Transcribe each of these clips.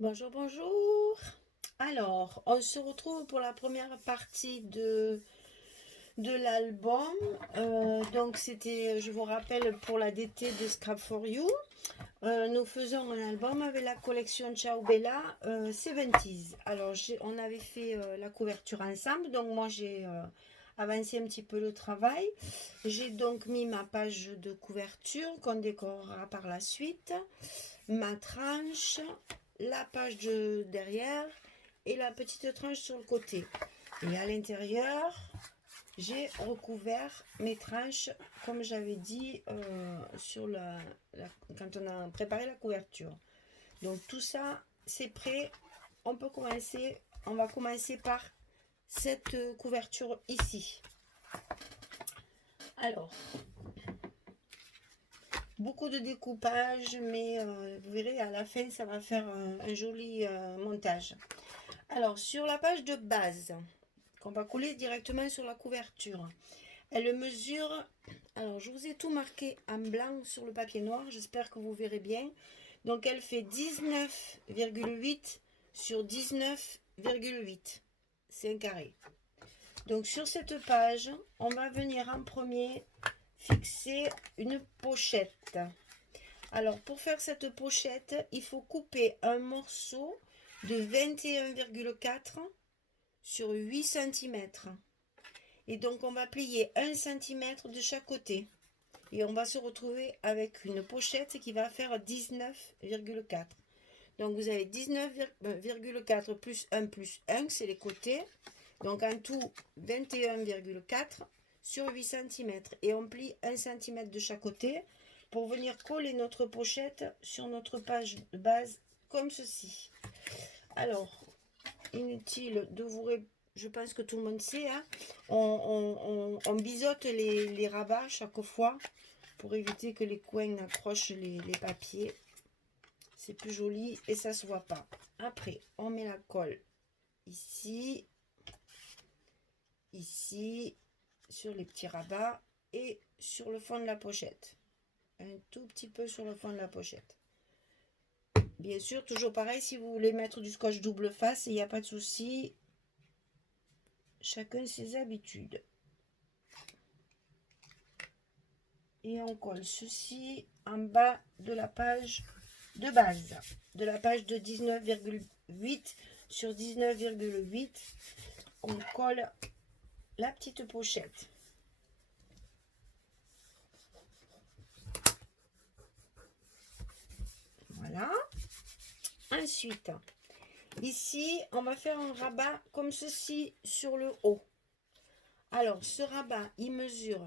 Bonjour, bonjour. Alors, on se retrouve pour la première partie de l'album. Donc, c'était, je vous rappelle, pour la DT de Scrap for You. Nous faisons un album avec la collection Ciao Bella 70s. Alors, on avait fait la couverture ensemble. Donc, moi, j'ai avancé un petit peu le travail. J'ai donc mis ma page de couverture qu'on décorera par la suite, ma tranche, la page de derrière et la petite tranche sur le côté. Et à l'intérieur, j'ai recouvert mes tranches comme j'avais dit sur quand on a préparé la couverture. Donc tout ça, c'est prêt. On peut commencer. On va commencer par cette couverture ici. Alors, beaucoup de découpage, mais vous verrez à la fin, ça va faire un joli montage. Alors, sur la page de base, qu'on va coller directement sur la couverture, elle mesure, alors je vous ai tout marqué en blanc sur le papier noir, j'espère que vous verrez bien. Donc, elle fait 19,8 sur 19,8. C'est un carré. Donc, sur cette page, on va venir en premier fixer une pochette. Alors, pour faire cette pochette, il faut couper un morceau de 21,4 sur 8 cm. Et donc, on va plier 1 cm de chaque côté. Et on va se retrouver avec une pochette qui va faire 19,4. Donc, vous avez 19,4 plus 1 plus 1, c'est les côtés. Donc, en tout, 21,4 sur 8 cm. Et on plie 1 cm de chaque côté pour venir coller notre pochette sur notre page de base comme ceci. Alors, inutile de vous je pense que tout le monde sait, hein, on biseaute les rabats chaque fois pour éviter que les coins accrochent les papiers. C'est plus joli et ça se voit pas. Après, on met la colle ici, ici, sur les petits rabats et sur le fond de la pochette. Un tout petit peu sur le fond de la pochette. Bien sûr, toujours pareil, si vous voulez mettre du scotch double face, il n'y a pas de souci. Chacun ses habitudes. Et on colle ceci en bas de la page de base. De la page de 19,8 sur 19,8. On colle la petite pochette. Voilà. Ensuite, ici, on va faire un rabat comme ceci sur le haut. Alors, ce rabat, il mesure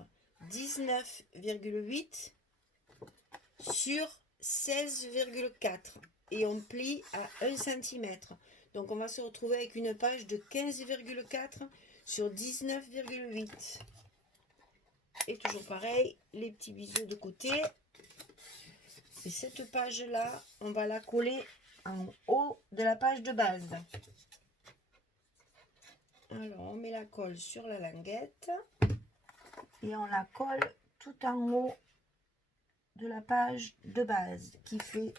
19,8 sur 16,4 et on plie à 1 cm. Donc, on va se retrouver avec une page de 15,4 sur 19,8. Et toujours pareil, les petits biseaux de côté. Et cette page-là, on va la coller en haut de la page de base. Alors, on met la colle sur la languette et on la colle tout en haut de la page de base qui fait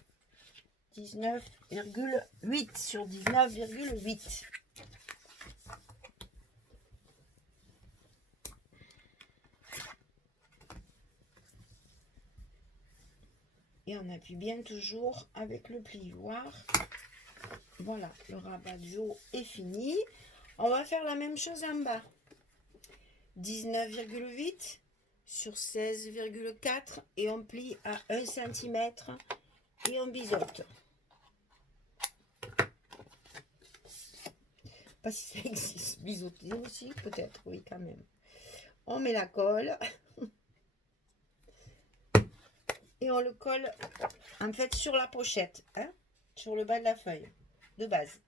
19,8 sur 19,8. Et on appuie bien toujours avec le plioir. Voilà, le rabat du haut est fini. On va faire la même chose en bas. 19,8 sur 16,4 et on plie à 1 cm et on biseaute. Pas si ça existe, biseauter aussi, peut-être, oui, quand même. On met la colle et on le colle en fait sur la pochette, hein, sur le bas de la feuille de base.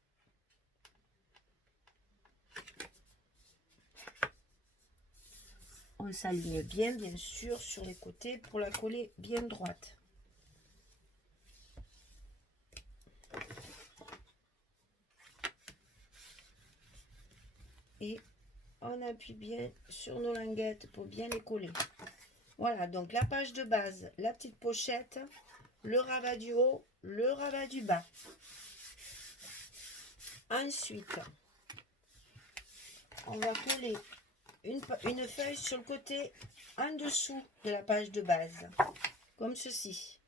On s'aligne bien, bien sûr, sur les côtés pour la coller bien droite. Et on appuie bien sur nos languettes pour bien les coller. Voilà, donc la page de base, la petite pochette, le rabat du haut, le rabat du bas. Ensuite, on va coller une feuille sur le côté en dessous de la page de base, comme ceci.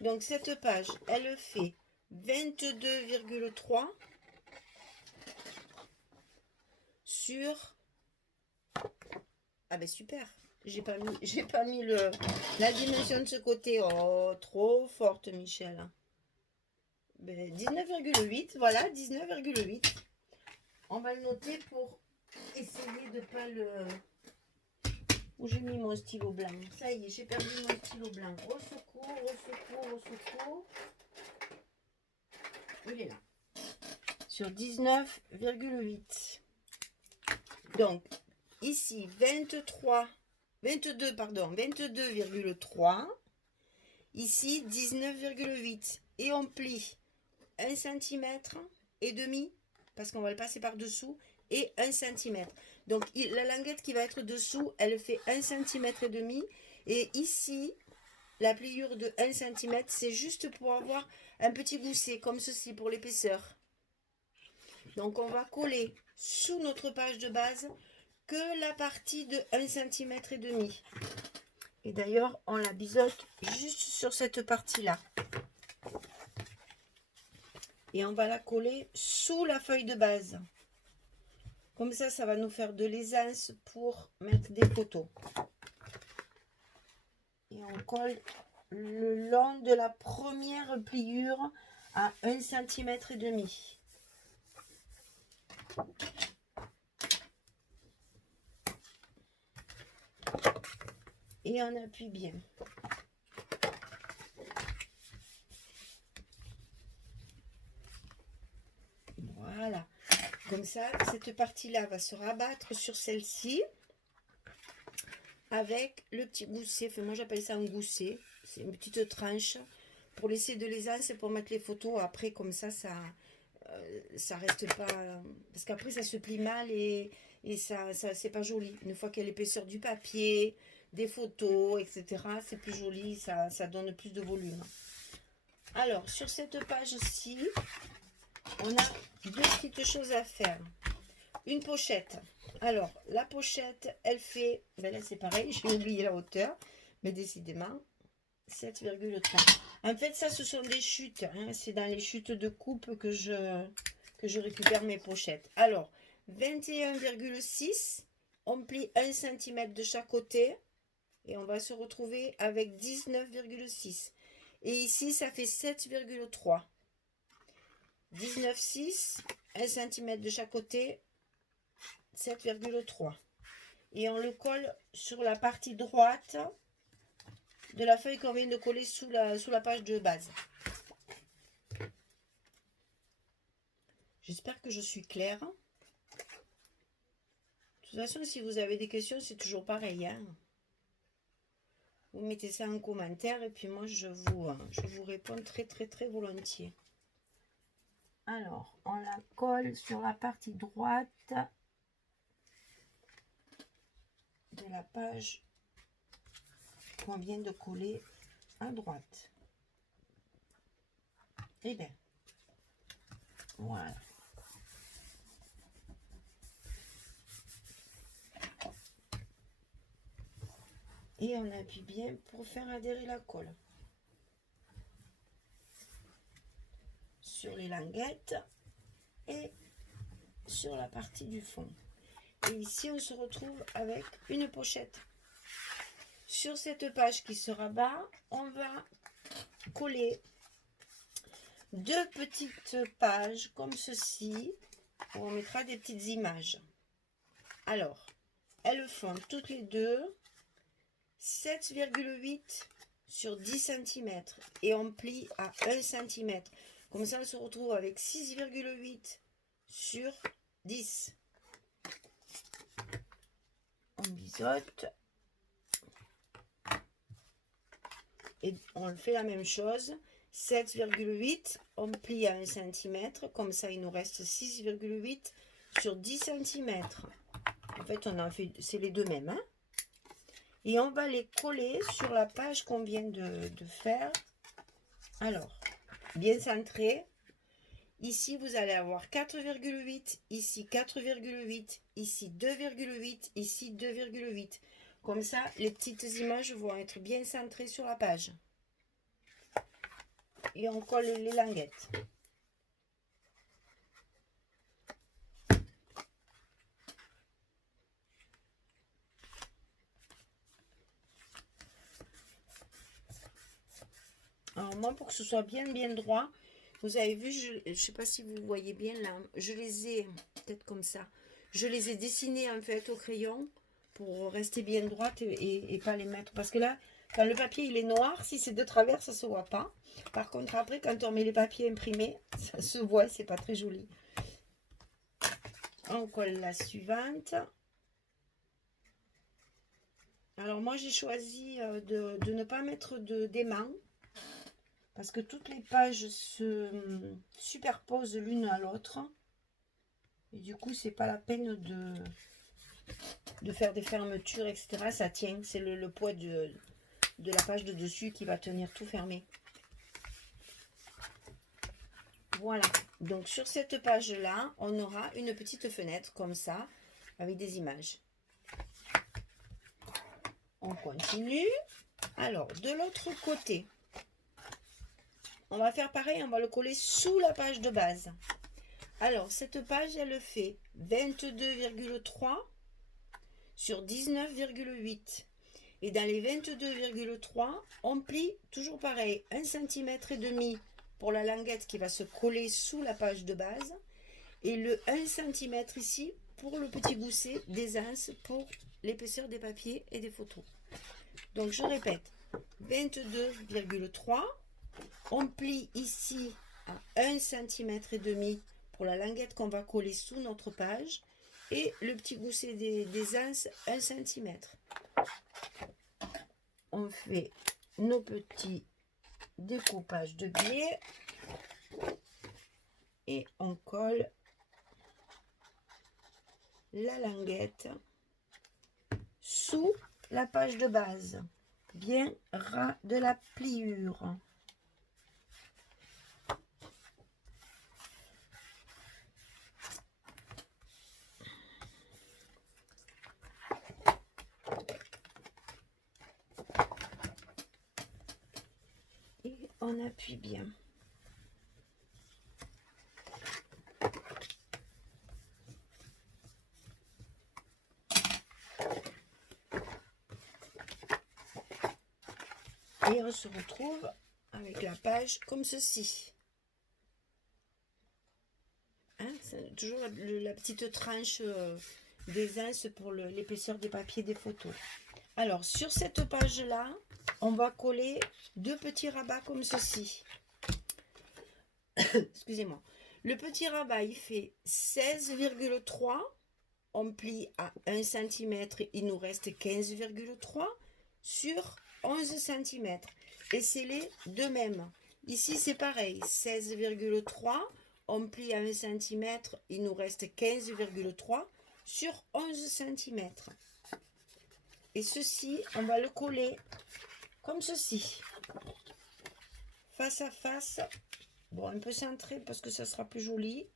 Donc cette page, elle fait 22,3 sur... Ah ben super, j'ai pas mis la dimension de ce côté. Oh, trop forte Michel. Ben, 19,8, voilà, 19,8. On va le noter pour essayer de pas le... Où j'ai mis mon stylo blanc? Ça y est, j'ai perdu mon stylo blanc. Au secours, au secours, au secours. Il est là. Sur 19,8. Donc, ici, 22,3. Ici, 19,8. Et on plie 1 cm et demi, parce qu'on va le passer par-dessous, et 1 cm. Donc, la languette qui va être dessous, elle fait 1 cm et demi. Et ici, la pliure de 1 cm, c'est juste pour avoir un petit gousset, comme ceci, pour l'épaisseur. Donc, on va coller sous notre page de base que la partie de 1 cm et demi. Et d'ailleurs, on la biseaute juste sur cette partie-là. Et on va la coller sous la feuille de base. Comme ça va nous faire de l'aisance pour mettre des photos. Et on colle le long de la première pliure à 1 cm et demi. Et on appuie bien. Voilà. Comme ça, cette partie-là va se rabattre sur celle-ci avec le petit gousset. Enfin, moi, j'appelle ça un gousset. C'est une petite tranche pour laisser de l'aisance et pour mettre les photos. Après, comme ça reste pas... Parce qu'après, ça se plie mal et ça c'est pas joli. Une fois qu'il y a l'épaisseur du papier, des photos, etc., c'est plus joli, ça donne plus de volume. Alors, sur cette page-ci, on a deux petites choses à faire. Une pochette. Alors, la pochette, elle fait... Ben là, c'est pareil, j'ai oublié la hauteur, mais décidément, 7,3. En fait, ça, ce sont des chutes. Hein, c'est dans les chutes de coupe que je récupère mes pochettes. Alors, 21,6. On plie 1 cm de chaque côté. Et on va se retrouver avec 19,6. Et ici, ça fait 7,3. 19,6. 1 cm de chaque côté. 7,3. Et on le colle sur la partie droite de la feuille qu'on vient de coller sous la page de base. J'espère que je suis claire. De toute façon, si vous avez des questions, c'est toujours pareil. Hein. Vous mettez ça en commentaire et puis moi, je vous réponds très, très, très volontiers. Alors, on la colle sur la partie droite de la page qu'on vient de coller à droite. Et bien, voilà. Et on appuie bien pour faire adhérer la colle sur les languettes et sur la partie du fond. Et ici, on se retrouve avec une pochette. Sur cette page qui se rabat, on va coller deux petites pages comme ceci, où on mettra des petites images. Alors, elles font toutes les deux 7,8 sur 10 cm et on plie à 1 cm. Comme ça, on se retrouve avec 6,8 sur 10. On biseaute. Et on le fait la même chose. 7,8, on plie à 1 cm. Comme ça, il nous reste 6,8 sur 10 cm. En fait, on en fait, c'est les deux mêmes. Hein? Et on va les coller sur la page qu'on vient de faire. Alors, bien centré. Ici, vous allez avoir 4,8, ici 4,8, ici 2,8, ici 2,8. Comme ça, les petites images vont être bien centrées sur la page. Et on colle les languettes. Alors moi, pour que ce soit bien droit, vous avez vu, je ne sais pas si vous voyez bien là, je les ai, peut-être comme ça, je les ai dessinés en fait au crayon pour rester bien droite et pas les mettre. Parce que là, quand le papier il est noir, si c'est de travers, ça ne se voit pas. Par contre, après, quand on met les papiers imprimés, ça se voit, c'est pas très joli. On colle la suivante. Alors moi, j'ai choisi de ne pas mettre d'aimant. Parce que toutes les pages se superposent l'une à l'autre. Et du coup, c'est pas la peine de faire des fermetures, etc. Ça tient. C'est le poids de la page de dessus qui va tenir tout fermé. Voilà. Donc, sur cette page-là, on aura une petite fenêtre comme ça, avec des images. On continue. Alors, de l'autre côté, on va faire pareil, on va le coller sous la page de base. Alors, cette page, elle fait 22,3 sur 19,8. Et dans les 22,3, on plie toujours pareil, 1,5 cm pour la languette qui va se coller sous la page de base. Et le 1 cm ici pour le petit gousset d'aisance pour l'épaisseur des papiers et des photos. Donc, je répète, 22,3. On plie ici à 1,5 cm pour la languette qu'on va coller sous notre page et le petit gousset d'aisance 1 cm. On fait nos petits découpages de biais et on colle la languette sous la page de base, bien ras de la pliure. On appuie bien. Et on se retrouve avec la page comme ceci. Hein, c'est toujours la petite tranche d'aisance pour l'épaisseur des papiers des photos. Alors, sur cette page-là, on va coller deux petits rabats comme ceci. Excusez-moi. Le petit rabat, il fait 16,3. On plie à 1 cm, il nous reste 15,3 sur 11 cm. Et c'est les deux mêmes. Ici, c'est pareil. 16,3. On plie à 1 cm, il nous reste 15,3 sur 11 cm. Et ceci, on va le coller comme ceci. Face à face. Bon, un peu centré parce que ça sera plus joli.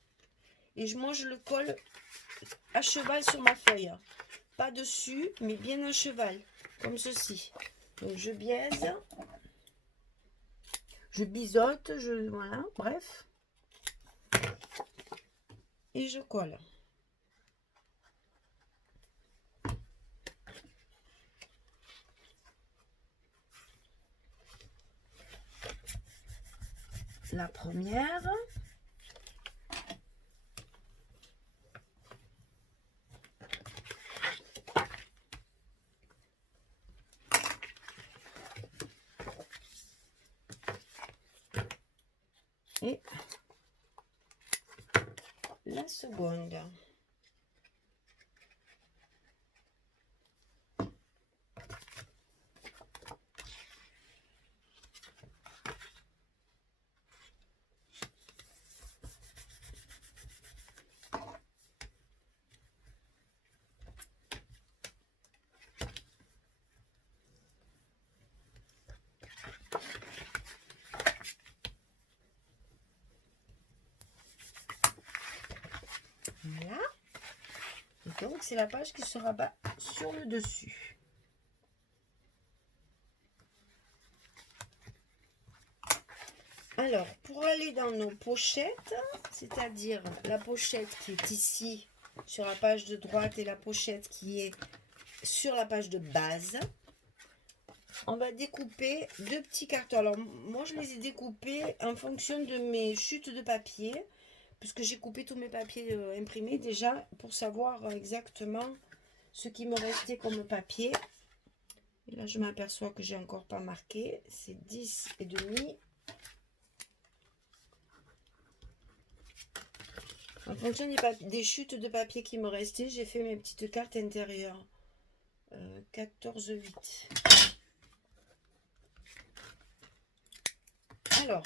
Et moi, je le colle à cheval sur ma feuille. Pas dessus, mais bien à cheval. Comme ceci. Donc, je biaise. Je biseaute. Voilà, bref. Et je colle. La première. Et la seconde. Voilà. Et donc, c'est la page qui se rabat sur le dessus. Alors, pour aller dans nos pochettes, c'est-à-dire la pochette qui est ici sur la page de droite et la pochette qui est sur la page de base, on va découper deux petits cartons. Alors, moi, je les ai découpés en fonction de mes chutes de papier, puisque j'ai coupé tous mes papiers imprimés déjà pour savoir exactement ce qui me restait comme papier. Et là, je m'aperçois que j'ai encore pas marqué. C'est 10,5. En fonction des chutes de papier qui me restaient, j'ai fait mes petites cartes intérieures. 14,8. Alors,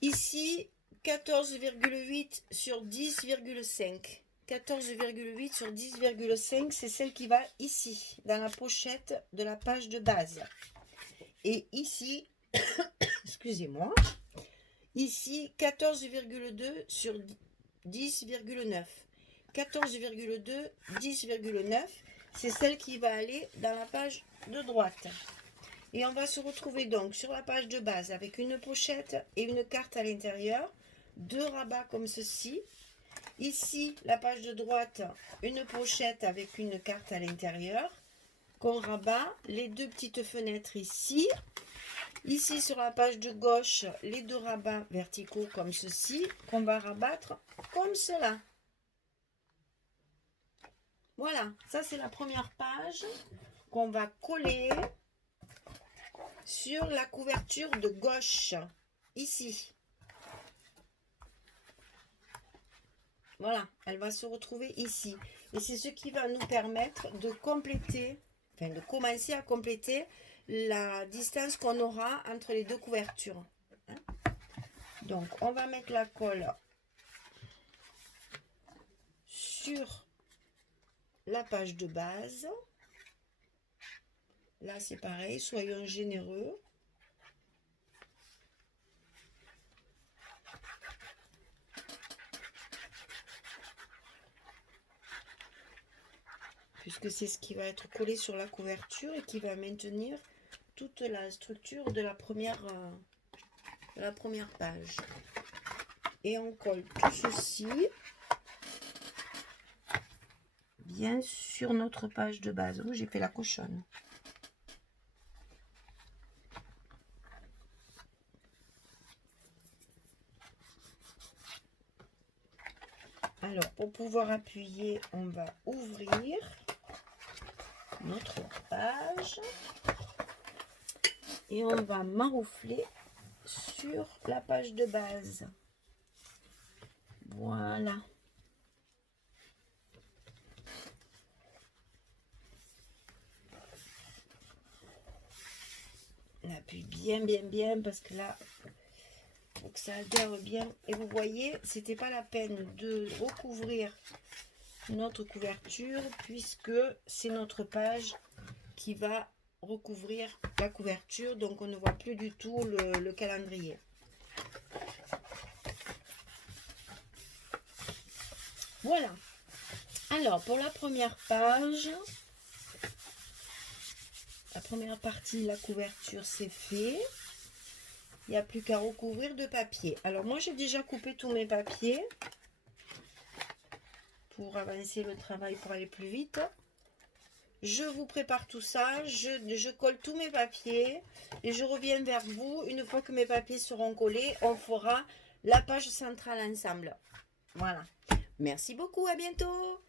ici, 14,8 sur 10,5. 14,8 sur 10,5, c'est celle qui va ici, dans la pochette de la page de base. Et ici, excusez-moi, ici, 14,2 sur 10,9. 14,2, 10,9, c'est celle qui va aller dans la page de droite. Et on va se retrouver donc sur la page de base avec une pochette et une carte à l'intérieur, deux rabats comme ceci. Ici, la page de droite, une pochette avec une carte à l'intérieur qu'on rabat, les deux petites fenêtres ici. Ici, sur la page de gauche, les deux rabats verticaux comme ceci, qu'on va rabattre comme cela. Voilà, ça c'est la première page qu'on va coller sur la couverture de gauche, ici. Voilà, elle va se retrouver ici. Et c'est ce qui va nous permettre de compléter, enfin de commencer à compléter la distance qu'on aura entre les deux couvertures. Donc, on va mettre la colle sur la page de base. Là, c'est pareil, soyons généreux. Puisque c'est ce qui va être collé sur la couverture et qui va maintenir toute la structure de la première page. Et on colle tout ceci bien sur notre page de base. Oh, j'ai fait la cochonne. Alors, pour pouvoir appuyer, on va ouvrir notre page et on va maroufler sur la page de base. Voilà. On appuie bien parce que là, il faut que ça adhère bien. Et vous voyez, c'était pas la peine de recouvrir notre couverture puisque c'est notre page qui va recouvrir la couverture, donc on ne voit plus du tout le calendrier. Voilà. Alors pour la première page, la première partie, la couverture, c'est fait. Il n'y a plus qu'à recouvrir de papier. Alors moi j'ai déjà coupé tous mes papiers pour avancer le travail, pour aller plus vite. Je vous prépare tout ça, je colle tous mes papiers et je reviens vers vous. Une fois que mes papiers seront collés, on fera la page centrale ensemble. Voilà. Merci beaucoup, à bientôt.